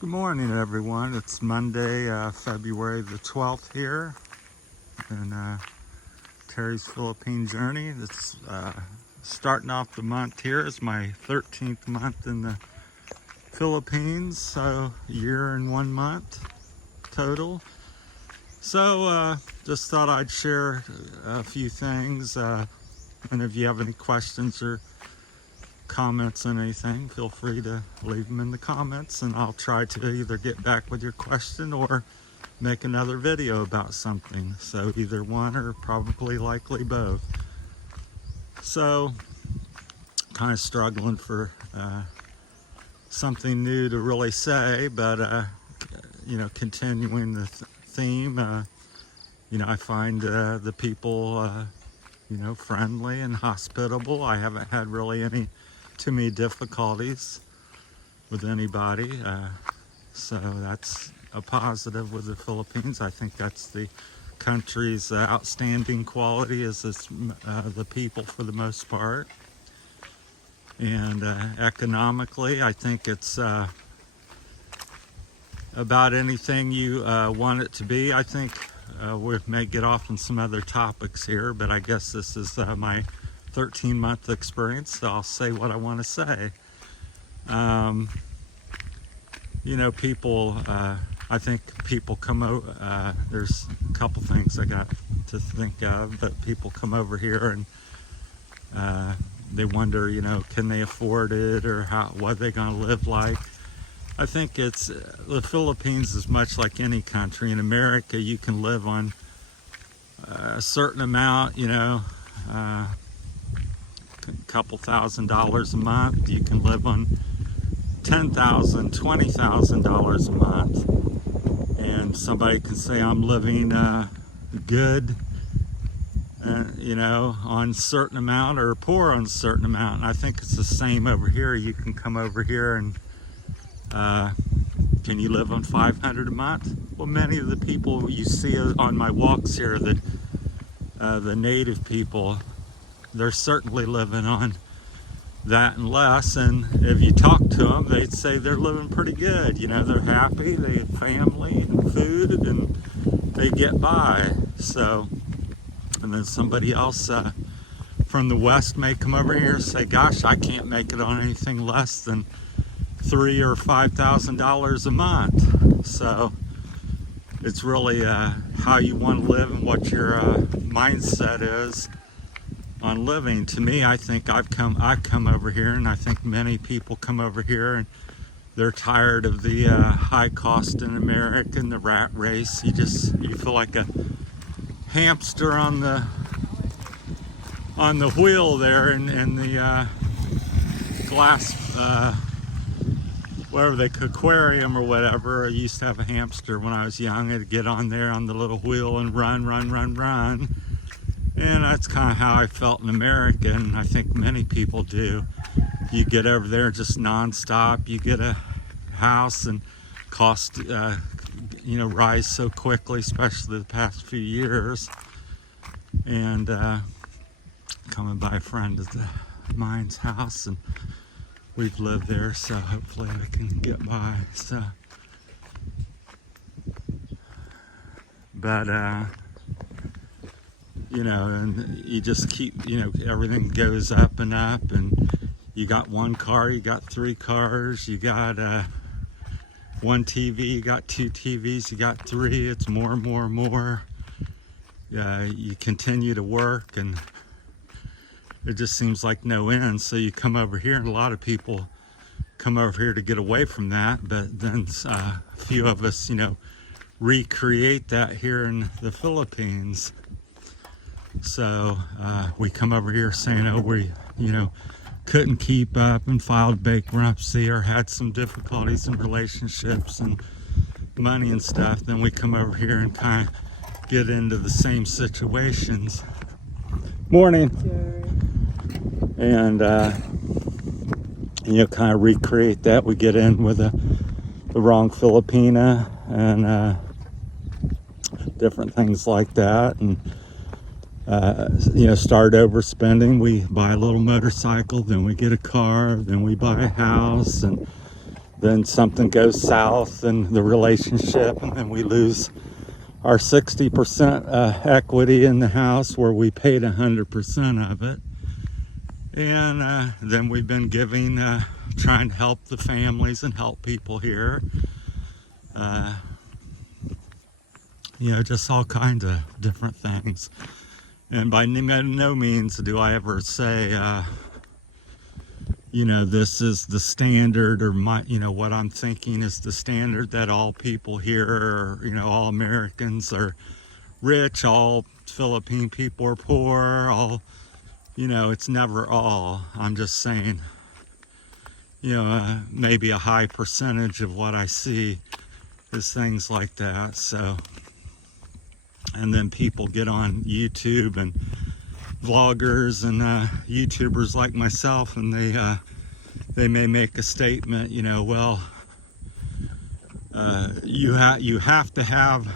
Good morning, everyone. It's Monday, February the 12th here in Terry's Philippine journey. It's starting off the month here. It's my 13th month in the Philippines, so a year and 1 month total. So just thought I'd share a few things, and if you have any questions or comments on anything, feel free to leave them in the comments and I'll try to either get back with your question or make another video about something. So either one or probably likely both. So kind of struggling for something new to really say, but continuing the theme, I find the people friendly and hospitable. I haven't had really any too many difficulties with anybody, so that's a positive with the Philippines. I think that's the country's outstanding quality is the people for the most part. And economically, I think it's about anything you want it to be. I think we may get off on some other topics here, but I guess this is my 13-month experience, so I'll say what I want to say. People, I think people come over, there's a couple things I got to think of, but people come over here and they wonder, can they afford it, or what they're going to live like. I think the Philippines is much like any country. In America, you can live on a certain amount, a couple $1,000s a month. You can live on $10,000, $20,000 a month. And somebody can say, I'm living good, on a certain amount, or poor on a certain amount. And I think it's the same over here. You can come over here and can you live on $500 a month? Well, many of the people you see on my walks here, the native people, they're certainly living on that and less. And if you talk to them, they'd say they're living pretty good. They're happy, they have family and food, and they get by. So, and then somebody else from the West may come over here and say, gosh, I can't make it on anything less than $3,000 or $5,000 a month. So it's really how you want to live and what your mindset is on living. To me, I think I've come over here, and I think many people come over here and they're tired of the high cost in America and the rat race. You feel like a hamster on the wheel there in the glass whatever aquarium or whatever. I used to have a hamster when I was young. I'd get on there on the little wheel and run. And that's kind of how I felt in America, and I think many people do. You get over there just nonstop. You get a house and cost, rise so quickly, especially the past few years. And coming by a friend of mine's house, and we've lived there, so hopefully we can get by. So, but and you just keep, everything goes up and up, and you got one car, you got 3 cars, you got one TV, you got 2 TVs, you got 3. It's more and more and more. You continue to work, and it just seems like no end. So you come over here, and a lot of people come over here to get away from that, but then a few of us, recreate that here in the Philippines. So we come over here saying, oh, we, couldn't keep up and filed bankruptcy or had some difficulties in relationships and money and stuff. Then we come over here and kind of get into the same situations. Morning. Sure. And, kind of recreate that. We get in with the wrong Filipina and different things like that. And start overspending. We buy a little motorcycle, then we get a car, then we buy a house, and then something goes south in the relationship, and then we lose our 60% equity in the house where we paid 100% of it. And then we've been giving, trying to help the families and help people here. You know, just all kinds of different things. And by no means do I ever say, you know, this is the standard, or my, you know, what I'm thinking is the standard, that all people here, or, you know, all Americans are rich, all Philippine people are poor, all, you know, it's never all. I'm just saying, you know, maybe a high percentage of what I see is things like that. So, and then people get on YouTube, and vloggers and YouTubers like myself, and they may make a statement, you know, well, you have to have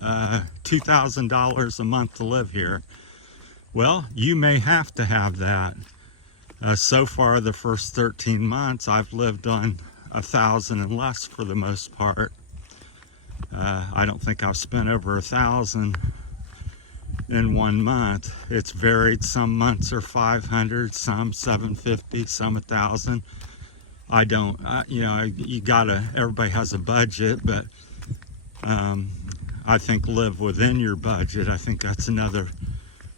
$2,000 a month to live here. Well, you may have to have that. So far, the first 13 months, I've lived on $1,000 and less for the most part. I don't think I've spent over $1,000 in 1 month. It's varied. Some months are 500, some 750, some 1,000. I don't, you know, you gotta, everybody has a budget, but I think live within your budget. I think that's another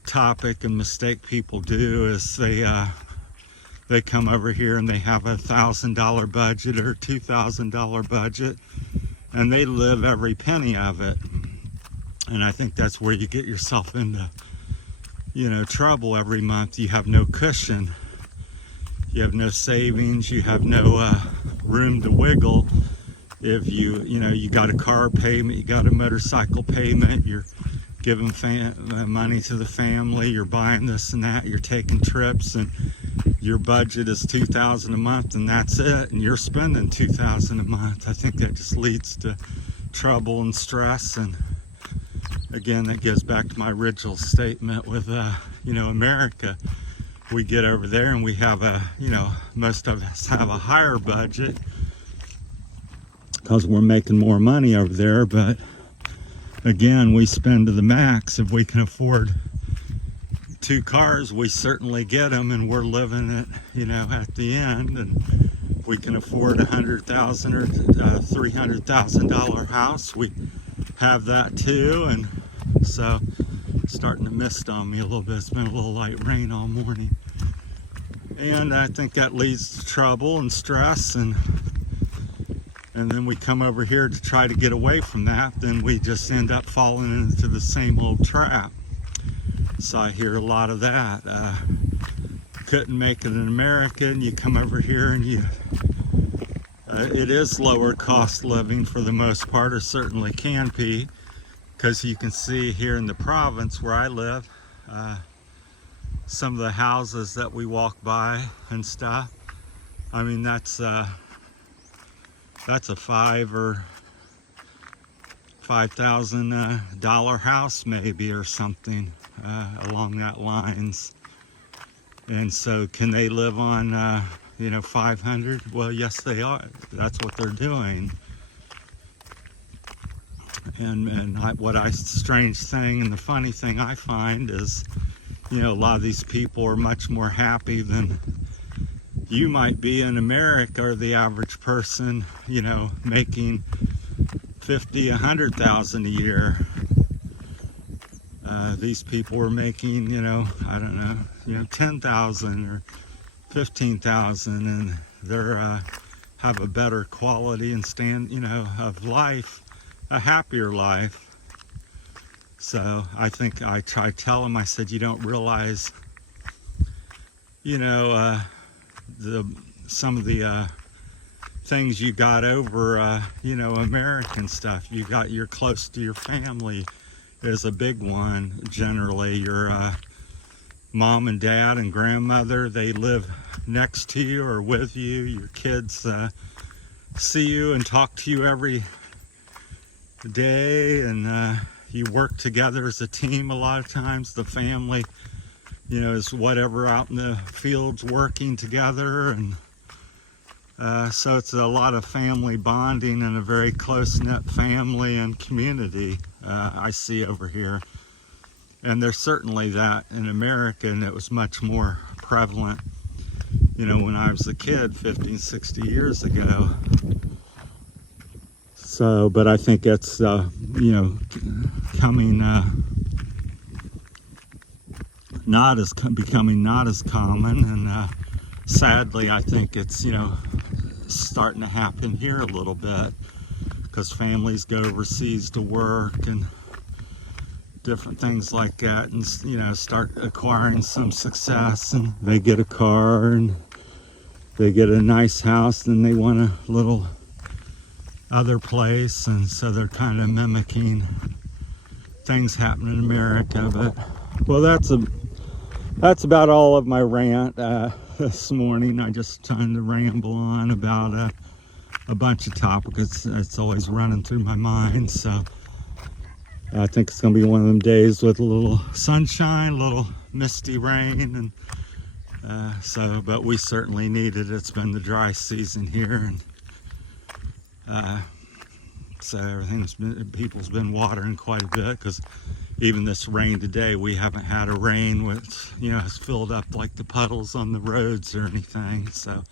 topic and mistake people do, is they come over here and they have a $1,000 budget or $2,000 budget, and they live every penny of it. And I think that's where you get yourself into, you know, trouble every month. You have no cushion. You have no savings. You have no room to wiggle. If you know, you got a car payment, you got a motorcycle payment, you're giving money to the family, you're buying this and that, you're taking trips, and your budget is $2,000 a month, and that's it, and you're spending $2,000 a month. I think that just leads to trouble and stress. And again, that goes back to my original statement with, you know, America. We get over there and we have a, you know, most of us have a higher budget because we're making more money over there. But again, we spend to the max. If we can afford 2 cars, we certainly get them, and we're living it, you know, at the end. And we can afford $100,000 or $300,000 house, we have that too. And so it's starting to mist on me a little bit. It's been a little light rain all morning, and I think that leads to trouble and stress, and then we come over here to try to get away from that, then we just end up falling into the same old trap. So I hear a lot of that. Couldn't make it in America, and you come over here and you it is lower cost living for the most part, or certainly can be, because you can see here in the province where I live, some of the houses that we walk by and stuff. I mean, that's a $5,000 or $5,000 house maybe, or something along that lines. And so can they live on you know, 500? Well, yes, they are. That's what they're doing. And strange thing and the funny thing I find is, you know, a lot of these people are much more happy than you might be in America, or the average person, you know, making 50, 100,000 a year. These people are making, you know, I don't know, you know, 10,000 or 15,000, and they're have a better quality and you know, of life, a happier life. So I think I tried to tell them, I said, you don't realize, you know, some of the things you got over, you know, American stuff. You're close to your family is a big one. Generally, your mom and dad and grandmother, they live next to you or with you. Your kids see you and talk to you every day, and you work together as a team a lot of times. The family, you know, is whatever out in the fields working together, and So it's a lot of family bonding and a very close-knit family and community I see over here. And there's certainly that in America, and it was much more prevalent, you know, when I was a kid 50, 60 years ago. So, but I think it's, you know, becoming not as common, and sadly, I think it's, you know, starting to happen here a little bit, because families go overseas to work and different things like that, and, you know, start acquiring some success, and they get a car and they get a nice house, and they want a little other place, and so they're kind of mimicking things happening in America. But well, that's about all of my rant this morning. I just trying to ramble on about a bunch of topics. It's always running through my mind, so I think it's going to be one of them days with a little sunshine, a little misty rain, and but we certainly need it. It's been the dry season here, and so people's been watering quite a bit, because even this rain today, we haven't had a rain which, you know, has filled up like the puddles on the roads or anything. So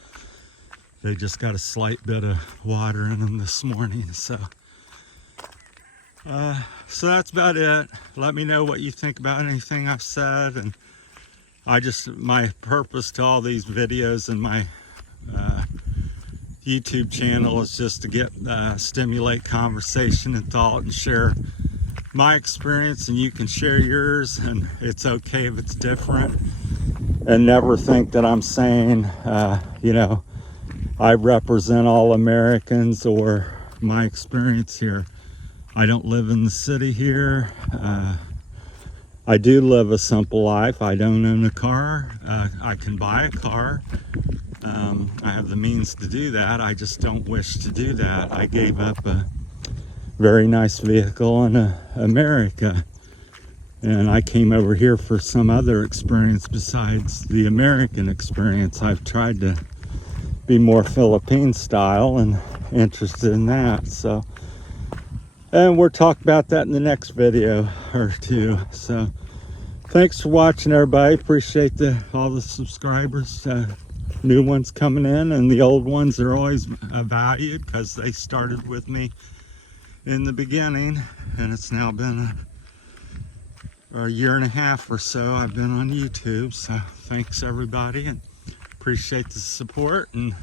they just got a slight bit of water in them this morning. So that's about it. Let me know what you think about anything I've said. And my purpose to all these videos and my YouTube channel is just to get stimulate conversation and thought, and share my experience, and you can share yours, and it's okay if it's different. And never think that I'm saying you know, I represent all Americans or my experience here. I don't live in the city here. I do live a simple life. I don't own a car. I can buy a car. I have the means to do that. I just don't wish to do that. I gave up a very nice vehicle in America, and I came over here for some other experience besides the American experience. I've tried to be more Philippine style and interested in that. So, and we'll talk about that in the next video or two. So thanks for watching, everybody. Appreciate all the subscribers, new ones coming in, and the old ones are always valued, because they started with me in the beginning, and it's now been a year and a half or so I've been on YouTube. So thanks, everybody, and appreciate the support, and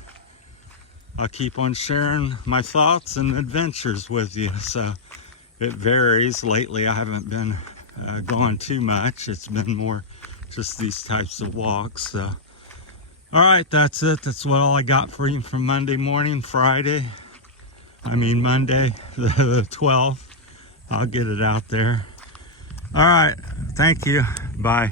I'll keep on sharing my thoughts and adventures with you. So it varies. Lately I haven't been going too much. It's been more just these types of walks. So all right, that's it. That's all I got for you from Monday morning, Monday the 12th. I'll get it out there. All right, thank you. Bye.